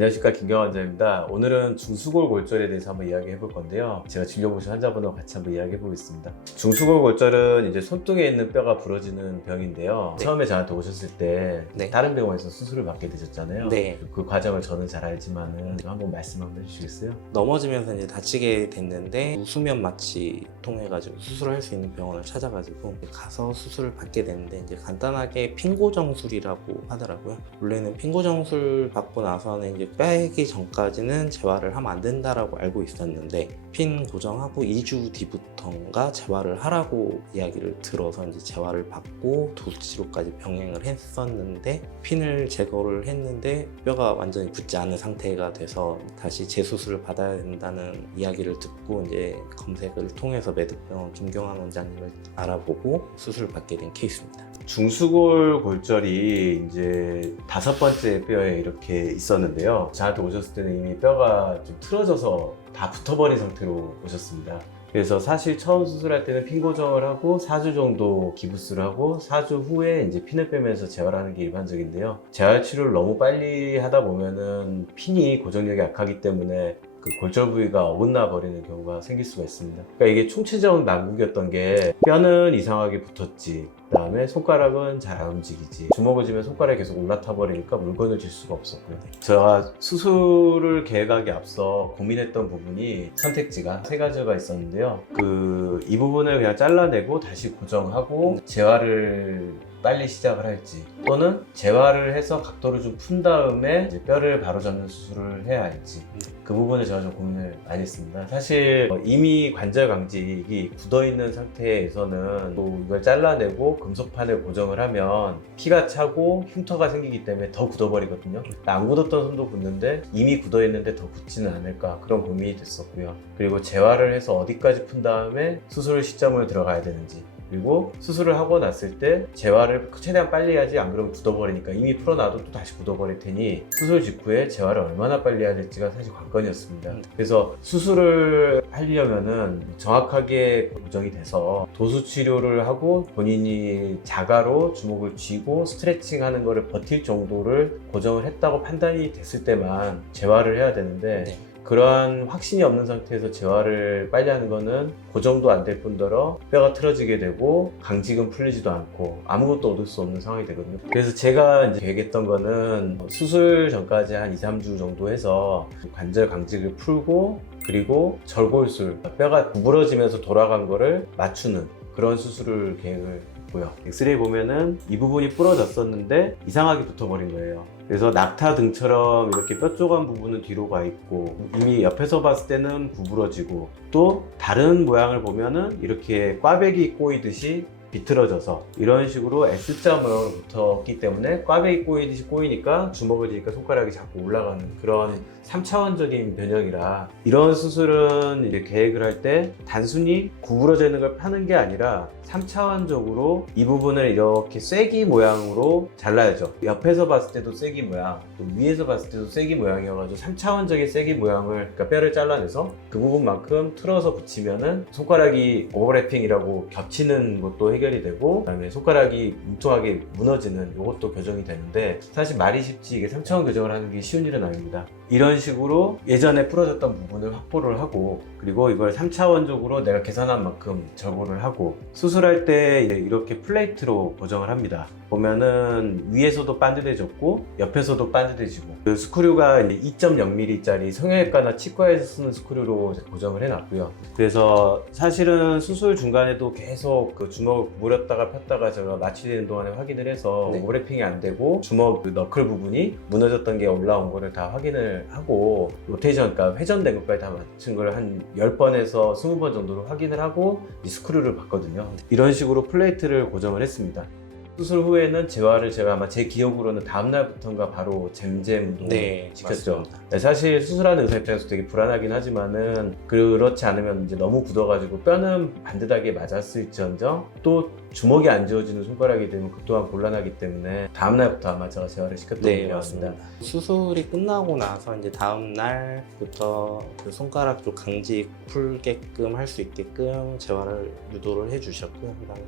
안녕하십니까, 김경환 원장입니다. 오늘은 중수골골절에 대해서 한번 이야기해 볼 건데요. 제가 진료보신 환자분하고 같이 한번 이야기해 보겠습니다. 중수골골절은 이제 손등에 있는 뼈가 부러지는 병인데요. 네. 처음에 저한테 오셨을 때 네. 다른 병원에서 수술을 받게 되셨잖아요. 네. 그 과정을 저는 잘 알지만은 한번 말씀 한번 해주시겠어요? 넘어지면서 이제 다치게 됐는데 수면 마취 통해가지고 수술할 수 있는 병원을 찾아가지고 가서 수술을 받게 됐는데 이제 간단하게 핀고정술이라고 하더라고요. 원래는 핀고정술 받고 나서는 이제 빼기 전까지는 재활을 하면 안 된다라고 알고 있었는데 핀 고정하고 2주 뒤부터인가 재활을 하라고 이야기를 들어서 이제 재활을 받고 도수치료까지 병행을 했었는데 핀을 제거를 했는데 뼈가 완전히 붙지 않은 상태가 돼서 다시 재수술을 받아야 된다는 이야기를 듣고 이제 검색을 통해서 매듭병원 김경환 원장님을 알아보고 수술을 받게 된 케이스입니다. 중수골골절이 이제 5번째 뼈에 이렇게 있었는데요. 저한테 오셨을 때는 이미 뼈가 좀 틀어져서 다 붙어버린 상태로 오셨습니다. 그래서 사실 처음 수술할 때는 핀 고정을 하고 4주 정도 기부스를 하고 4주 후에 이제 핀을 빼면서 재활하는 게 일반적인데요. 재활 치료를 너무 빨리 하다 보면은 핀이 고정력이 약하기 때문에 그 골절 부위가 어긋나 버리는 경우가 생길 수가 있습니다. 그러니까 이게 총체적 난국이었던 게 뼈는 이상하게 붙었지, 그 다음에 손가락은 잘 안 움직이지, 주먹을 쥐면 손가락이 계속 올라타 버리니까 물건을 쥘 수가 없었고요. 제가 수술을 계획하기 앞서 고민했던 부분이 선택지가 3가지가 있었는데요. 이 부분을 그냥 잘라내고 다시 고정하고 재활을 빨리 시작을 할지, 또는 재활을 해서 각도를 좀 푼 다음에 이제 뼈를 바로잡는 수술을 해야 할지, 그 부분을 제가 좀 고민을 많이 했습니다. 사실 이미 관절 강직이 굳어있는 상태에서는 또 이걸 잘라내고 금속판을 고정을 하면 피가 차고 흉터가 생기기 때문에 더 굳어버리거든요. 안 굳었던 손도 굳는데 이미 굳어있는데 더 굳지는 않을까, 그런 고민이 됐었고요. 그리고 재활을 해서 어디까지 푼 다음에 수술 시점을 들어가야 되는지, 그리고 수술을 하고 났을 때 재활을 최대한 빨리 해야지, 안 그러면 굳어버리니까 이미 풀어놔도 또 다시 굳어버릴 테니 수술 직후에 재활을 얼마나 빨리 해야 될지가 사실 관건이었습니다. 그래서 수술을 하려면은 정확하게 고정이 돼서 도수 치료를 하고 본인이 자가로 주먹을 쥐고 스트레칭 하는 거를 버틸 정도를 고정을 했다고 판단이 됐을 때만 재활을 해야 되는데, 네. 그러한 확신이 없는 상태에서 재활을 빨리 하는 거는 고정도 안 될 뿐더러 뼈가 틀어지게 되고 강직은 풀리지도 않고 아무것도 얻을 수 없는 상황이 되거든요. 그래서 제가 이제 계획했던 거는 수술 전까지 한 2-3주 정도 해서 관절 강직을 풀고, 그리고 절골술, 뼈가 구부러지면서 돌아간 거를 맞추는 그런 수술을 계획을 했고요. 엑스레이 보면은 이 부분이 부러졌었는데 이상하게 붙어버린 거예요. 그래서 낙타 등처럼 이렇게 뼈 조각 부분은 뒤로 가 있고, 이미 옆에서 봤을 때는 구부러지고, 또 다른 모양을 보면은 이렇게 꽈배기 꼬이듯이 비틀어져서 이런 식으로 S자 모양으로 붙었기 때문에 꽈배기 꼬이듯이 꼬이니까 주먹을 쥐니까 손가락이 자꾸 올라가는 그런 3차원적인 변형이라, 이런 수술은 이제 계획을 할 때 단순히 구부러져 있는 걸 파는 게 아니라 3차원적으로 이 부분을 이렇게 쐐기 모양으로 잘라야죠. 옆에서 봤을 때도 쐐기 모양, 또 위에서 봤을 때도 쐐기 모양이어가지고 3차원적인 쐐기 모양을, 그러니까 뼈를 잘라내서 그 부분만큼 틀어서 붙이면은 손가락이 오버래핑이라고 겹치는 것도 해결이 되고, 그다음에 손가락이 뭉퉁하게 무너지는 이것도 교정이 되는데, 사실 말이 쉽지 이게 3차원 교정을 하는 게 쉬운 일은 아닙니다. 이런 식으로 예전에 부러졌던 부분을 확보를 하고, 그리고 이걸 3차원적으로 내가 계산한 만큼 절골을 하고, 수술할 때 이렇게 플레이트로 고정을 합니다. 보면은 위에서도 반듯해졌고 옆에서도 반듯해지고, 그 스크류가 2.0mm 짜리 성형외과나 치과에서 쓰는 스크류로 고정을 해놨고요. 그래서 사실은 수술 중간에도 계속 그 주먹을 구부렸다가 폈다가 제가 마취되는 동안에 확인을 해서 네. 오버래핑이 안 되고 주먹 그 너클 부분이 무너졌던 게 올라온 거를 다 확인을 하고, 로테이션, 그러니까 회전된 것까지 다 맞춘 걸 한 10번에서 20번 정도로 확인을 하고 이 스크류를 봤거든요. 이런 식으로 플레이트를 고정을 했습니다. 수술 후에는 재활을 제가 아마 제 기억으로는 다음날부터인가 바로 잼잼 운동을 시켰죠. 맞습니다. 사실 수술하는 의사 입장에서 되게 불안하긴 하지만은, 그렇지 않으면 이제 너무 굳어가지고 뼈는 반듯하게 맞았을지언정 또 주먹이 안 지워지는 손가락이 되면 그 또한 곤란하기 때문에 다음날부터 아마 제가 재활을 시켰던 것 같습니다. 수술이 끝나고 나서 이제 다음 날부터 그 손가락 쪽 강직 풀게끔 할 수 있게끔 재활을 유도를 해주셨고요. 그다음에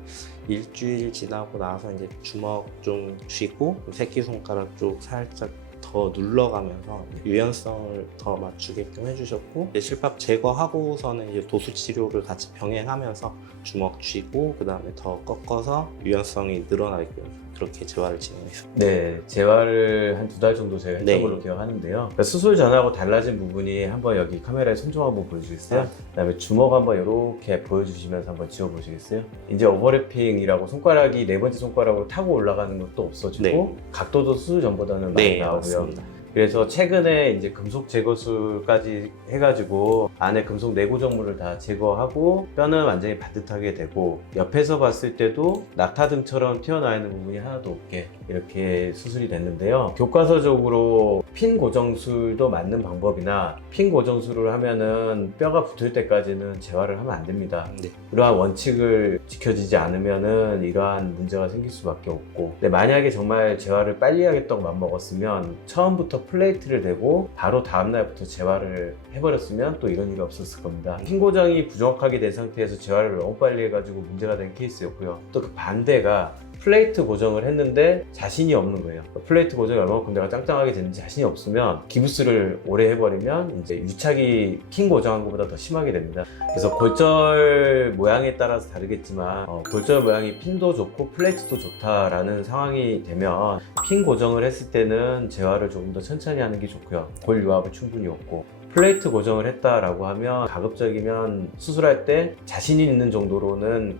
일주일 지나고 나서 이제 주먹 좀 쥐고 새끼손가락 쪽 살짝 더 눌러가면서 유연성을 더 맞추게끔 해주셨고, 이제 실밥 제거하고서는 이제 도수 치료를 같이 병행하면서 주먹 쥐고 그 다음에 더 꺾어서 유연성이 늘어나게끔 그렇게 재활을 진행했습니다. 네, 재활을 한 2달 정도 제가 했던 네. 걸로 기억하는데요. 그러니까 수술 전하고 달라진 부분이 한번 여기 카메라에 손좀 한번 보여주시겠어요? 그다음에 주먹 한번 이렇게 보여주시면서 한번 지워보시겠어요? 이제 오버래핑이라고 손가락이 네 번째 손가락으로 타고 올라가는 것도 없어지고 네. 각도도 수술 전보다는 많이 네, 나오고요. 맞습니다. 그래서 최근에 이제 금속 제거술까지 해가지고 안에 금속 내구정물을 다 제거하고 뼈는 완전히 반듯하게 되고 옆에서 봤을 때도 낙타등처럼 튀어나와 있는 부분이 하나도 없게 이렇게 수술이 됐는데요. 교과서적으로 핀 고정술도 맞는 방법이나 핀 고정술을 하면은 뼈가 붙을 때까지는 재활을 하면 안 됩니다. 네. 이러한 원칙을 지켜지지 않으면은 이러한 문제가 생길 수밖에 없고, 근데 만약에 정말 재활을 빨리 하겠다고 맘먹었으면 처음부터 플레이트를 대고 바로 다음날부터 재활을 해버렸으면 또 이런 일이 없었을 겁니다. 핀 고정이 부정확하게 된 상태에서 재활을 너무 빨리 해가지고 문제가 된 케이스였고요. 또 그 반대가 플레이트 고정을 했는데 자신이 없는 거예요. 플레이트 고정이 얼마만큼 내가 짱짱하게 됐는지 자신이 없으면 기부스를 오래 해버리면 이제 유착이 핀 고정한 것보다 더 심하게 됩니다. 그래서 골절 모양에 따라서 다르겠지만 골절 모양이 핀도 좋고 플레이트도 좋다라는 상황이 되면 핀 고정을 했을 때는 재활을 조금 더 천천히 하는 게 좋고요. 골 유압을 충분히 얻고, 플레이트 고정을 했다라고 하면 가급적이면 수술할 때 자신이 있는 정도로는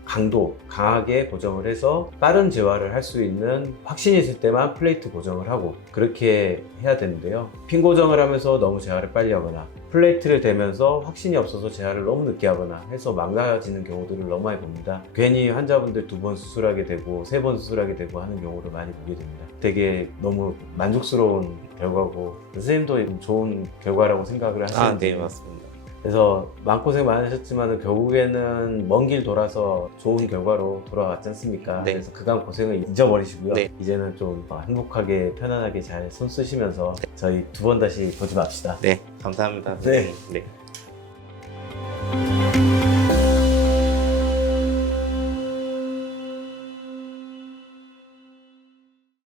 강하게 고정을 해서 빠른 재활을 할 수 있는 확신이 있을 때만 플레이트 고정을 하고 그렇게 해야 되는데요. 핀 고정을 하면서 너무 재활을 빨리 하거나 플레이트를 대면서 확신이 없어서 재활을 너무 늦게 하거나 해서 망가지는 경우들을 너무 많이 봅니다. 괜히 환자분들 2번 수술하게 되고 3번 수술하게 되고 하는 경우를 많이 보게 됩니다. 되게 너무 만족스러운 결과고 선생님도 좋은 결과라고 생각을 하시는데. 네, 맞습니다. 그래서 마음고생 많으셨지만 결국에는 먼 길 돌아서 좋은 결과로 돌아왔지 않습니까? 네. 그래서 그간 고생을 잊어버리시고요. 네. 이제는 좀 행복하게 편안하게 잘 손 쓰시면서 저희 2번 다시 보지 맙시다. 네, 감사합니다. 네. 네.